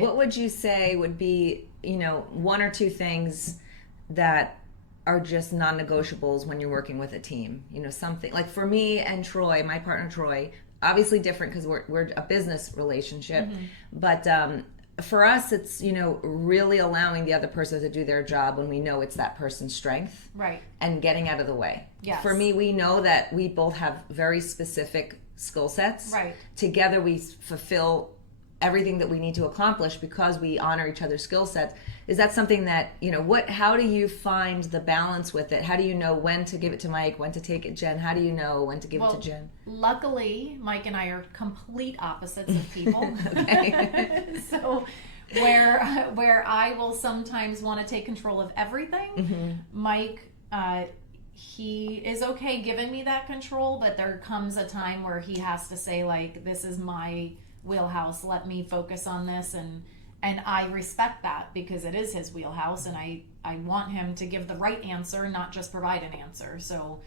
What would you say would be, one or two things that are just non-negotiables when you're working with a team? Something like for me and Troy, my partner Troy, obviously different because we're a business relationship, but for us, it's, really allowing the other person to do their job when we know it's that person's strength. Right. And getting out of the way. Yes. For me, we know that we both have very specific skill sets. Right. Together, we fulfill everything that we need to accomplish because we honor each other's skill sets. Is that something that, how do you find the balance with it? How do you know when to give it to Mike, when to take it Jen? How do you know when to give it to Jen? Luckily, Mike and I are complete opposites of people. Okay. So where I will sometimes want to take control of everything, Mike, he is okay giving me that control, but there comes a time where he has to say, like, this is my wheelhouse, let me focus on this, and I respect that because it is his wheelhouse, and I want him to give the right answer, not just provide an answer. So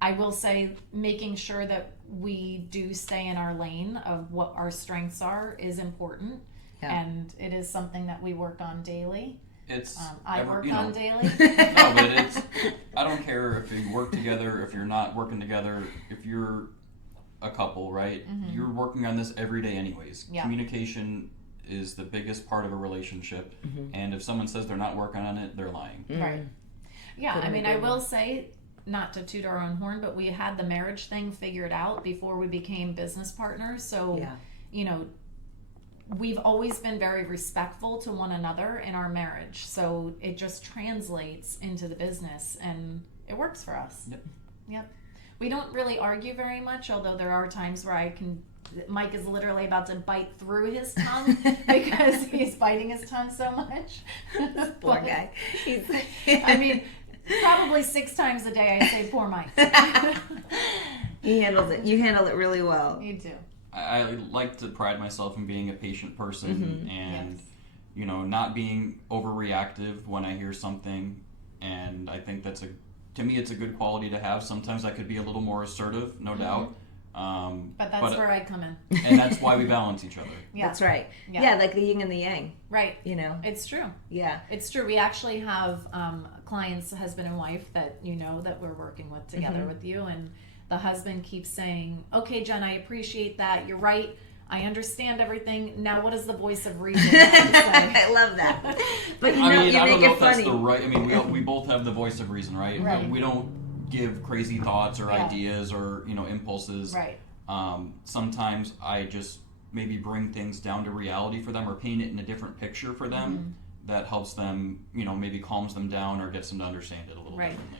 I will say making sure that we do stay in our lane of what our strengths are is important. Yeah. And it is something that we work on daily. I work on daily. No, but I don't care if you work together, if you're not working together, if you're a couple, right? You're working on this every day anyways. Yeah. Communication is the biggest part of a relationship, and if someone says they're not working on it, they're lying. Right. Yeah, I will say, not to toot our own horn, but we had the marriage thing figured out before we became business partners. So, we've always been very respectful to one another in our marriage. So it just translates into the business, and it works for us. Yep. We don't really argue very much, although there are times where Mike is literally about to bite through his tongue because he's biting his tongue so much. Poor guy. Probably 6 times a day I say, poor Mike. He handles it. You handle it really well. You do. I like to pride myself in being a patient person and, not being overreactive when I hear something. And I think to me, it's a good quality to have. Sometimes I could be a little more assertive, no doubt. But that's where I come in. And that's why we balance each other. Yeah. That's right. Yeah, like the yin and the yang. Right. It's true. Yeah. It's true. We actually have clients, husband and wife, that that we're working with together with you. And the husband keeps saying, okay, Jen, I appreciate that. You're right. I understand everything. Now, what does the voice of reason have to say? I love that. But you I make don't know it if funny. that's the right. We both have the voice of reason, right? Right. We don't give crazy thoughts or ideas or impulses. Right. Sometimes I just maybe bring things down to reality for them or paint it in a different picture for them that helps them, maybe calms them down or gets them to understand it a little differently.